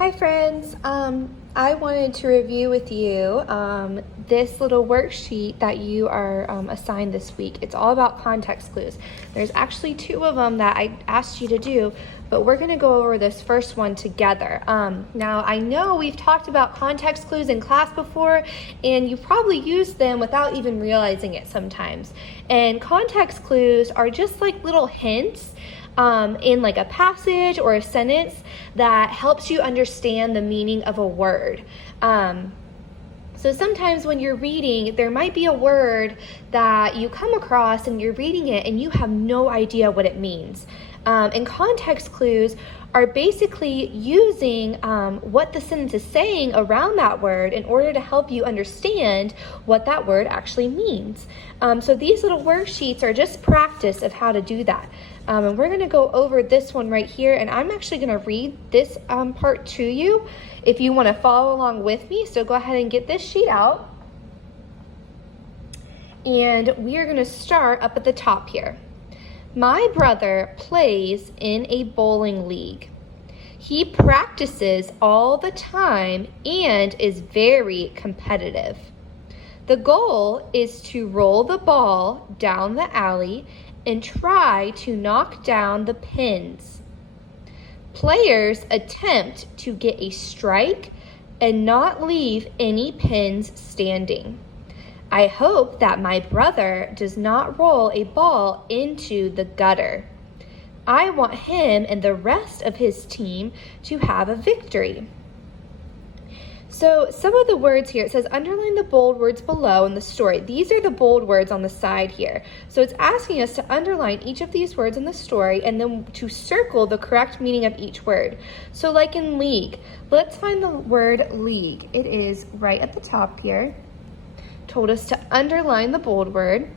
Hi friends, I wanted to review with you this little worksheet that you are assigned this week. It's all about context clues. There's actually two of them that I asked you to do, but we're going to go over this first one together. Now I know we've talked about context clues in class before, and you probably used them without even realizing it sometimes. And context clues are just like little hints in like a passage or a sentence that helps you understand the meaning of a word. So sometimes when you're reading, there might be a word that you come across and you're reading it and you have no idea what it means. And context clues are basically using what the sentence is saying around that word in order to help you understand what that word actually means. So these little worksheets are just practice of how to do that. And we're going to go over this one right here, and I'm actually going to read this part to you if you want to follow along with me. So go ahead and get this sheet out. And we are going to start up at the top here. My brother plays in a bowling league. He practices all the time and is very competitive. The goal is to roll the ball down the alley and try to knock down the pins. Players attempt to get a strike and not leave any pins standing. I hope that my brother does not roll a ball into the gutter. I want him and the rest of his team to have a victory. So some of the words here, it says underline the bold words below in the story. These are the bold words on the side here. So it's asking us to underline each of these words in the story and then to circle the correct meaning of each word. So like in league, let's find the word league. It is right at the top here. Told us to underline the bold word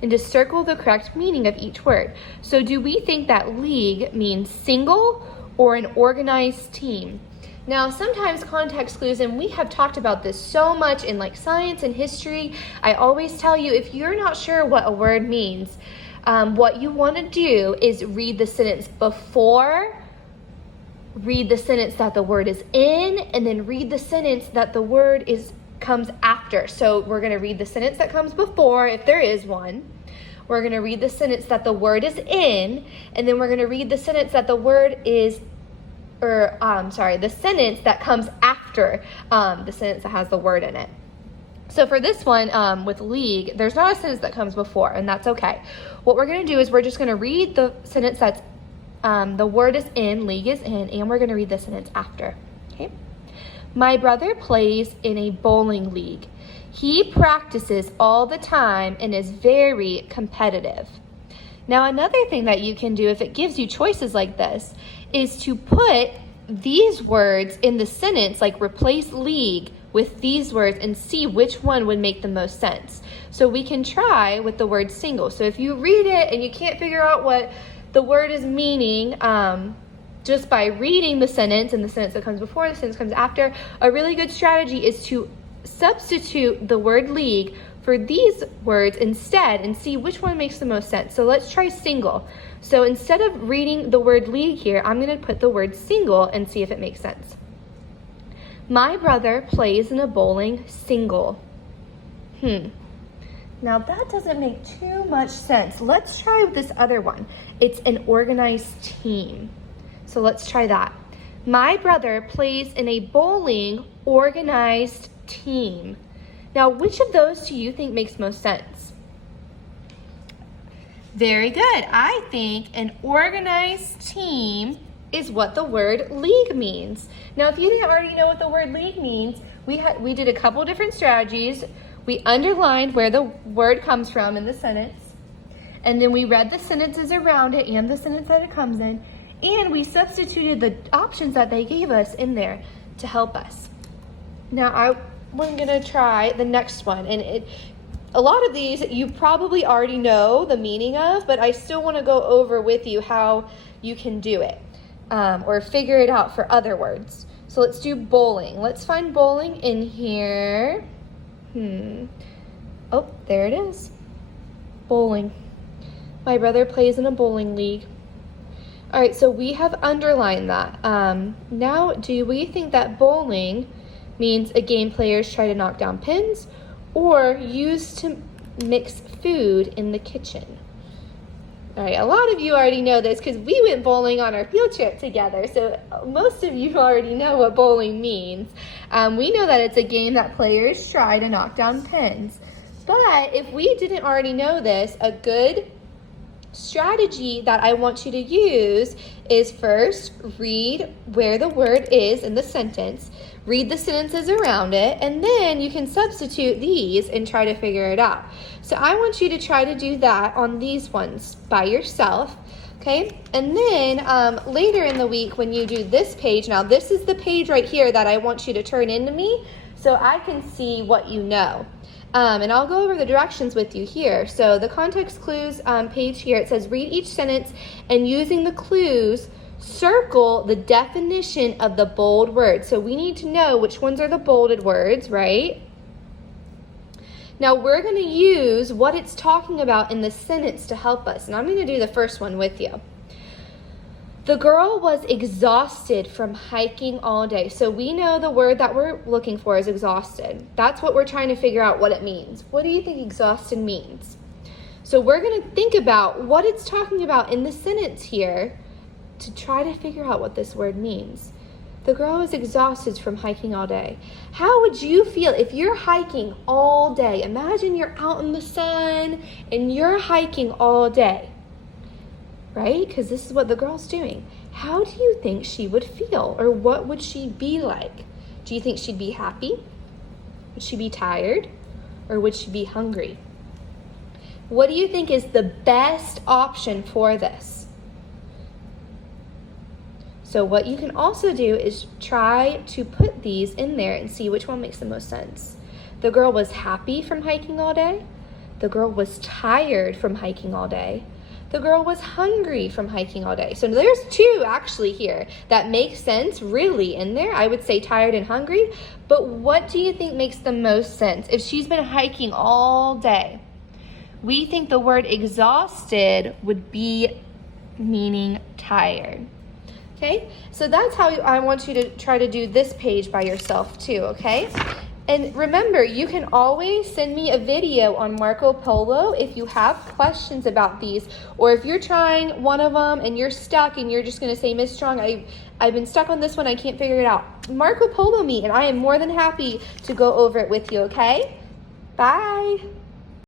and to circle the correct meaning of each word. So do we think that league means single or an organized team? Now, sometimes context clues, and we have talked about this so much in like science and history, I always tell you if you're not sure what a word means, what you want to do is read the sentence before, read the sentence that the word is in, and then read the sentence that the word comes after. So we're going to read the sentence that comes before, if there is one. We're going to read the sentence that the word is in, and then we're going to read the sentence that the word is the sentence that comes after the sentence that has the word in it. So for this one, with league, there's not a sentence that comes before, and that's okay. What we're going to do is we're just going to read the sentence that's the word is in, league is in, and we're going to read the sentence after. Okay. My brother plays in a bowling league. He practices all the time and is very competitive. Now, another thing that you can do if it gives you choices like this is to put these words in the sentence, like replace league with these words and see which one would make the most sense. So we can try with the word single. So if you read it and you can't figure out what the word is meaning, just by reading the sentence and the sentence that comes before, the sentence comes after, a really good strategy is to substitute the word league for these words instead and see which one makes the most sense. So let's try single. So instead of reading the word league here, I'm going to put the word single and see if it makes sense. My brother plays in a bowling single. Now that doesn't make too much sense. Let's try this other one. It's an organized team. So let's try that. My brother plays in a bowling organized team. Now, which of those do you think makes most sense? Very good. I think an organized team is what the word league means. Now, if you didn't already know what the word league means, we did a couple different strategies. We underlined where the word comes from in the sentence, and then we read the sentences around it and the sentence that it comes in, and we substituted the options that they gave us in there to help us. Now, I'm going to try the next one, and a lot of these you probably already know the meaning of, but I still want to go over with you how you can do it or figure it out for other words. So let's do bowling. Let's find bowling in here. Oh, there it is. Bowling. My brother plays in a bowling league. All right, so we have underlined that. Now, do we think that bowling means a game players try to knock down pins or used to mix food in the kitchen? All right, a lot of you already know this because we went bowling on our field trip together, so most of you already know what bowling means. We know that it's a game that players try to knock down pins. But if we didn't already know this, a good strategy that I want you to use is first read where the word is in the sentence, read the sentences around it, and then you can substitute these and try to figure it out. So I want you to try to do that on these ones by yourself, okay? And then later in the week when you do this page, now this is the page right here that I want you to turn into me so I can see what you know. And I'll go over the directions with you here. So the context clues page here, it says read each sentence and using the clues, circle the definition of the bold words. So we need to know which ones are the bolded words, right? Now we're going to use what it's talking about in the sentence to help us. And I'm going to do the first one with you. The girl was exhausted from hiking all day. So we know the word that we're looking for is exhausted. That's what we're trying to figure out what it means. What do you think exhausted means? So we're going to think about what it's talking about in the sentence here to try to figure out what this word means. The girl was exhausted from hiking all day. How would you feel if you're hiking all day? Imagine you're out in the sun and you're hiking all day. Right? Because this is what the girl's doing. How do you think she would feel? Or what would she be like? Do you think she'd be happy? Would she be tired? Or would she be hungry? What do you think is the best option for this? So what you can also do is try to put these in there and see which one makes the most sense. The girl was happy from hiking all day. The girl was tired from hiking all day. The girl was hungry from hiking all day. So there's two actually here that make sense really in there. I would say tired and hungry. But what do you think makes the most sense? If she's been hiking all day, we think the word exhausted would be meaning tired. Okay, so that's how I want you to try to do this page by yourself too, okay? And remember, you can always send me a video on Marco Polo if you have questions about these, or if you're trying one of them and you're stuck and you're just going to say, Miss Strong, I've been stuck on this one, I can't figure it out. Marco Polo me, and I am more than happy to go over it with you, okay? Bye.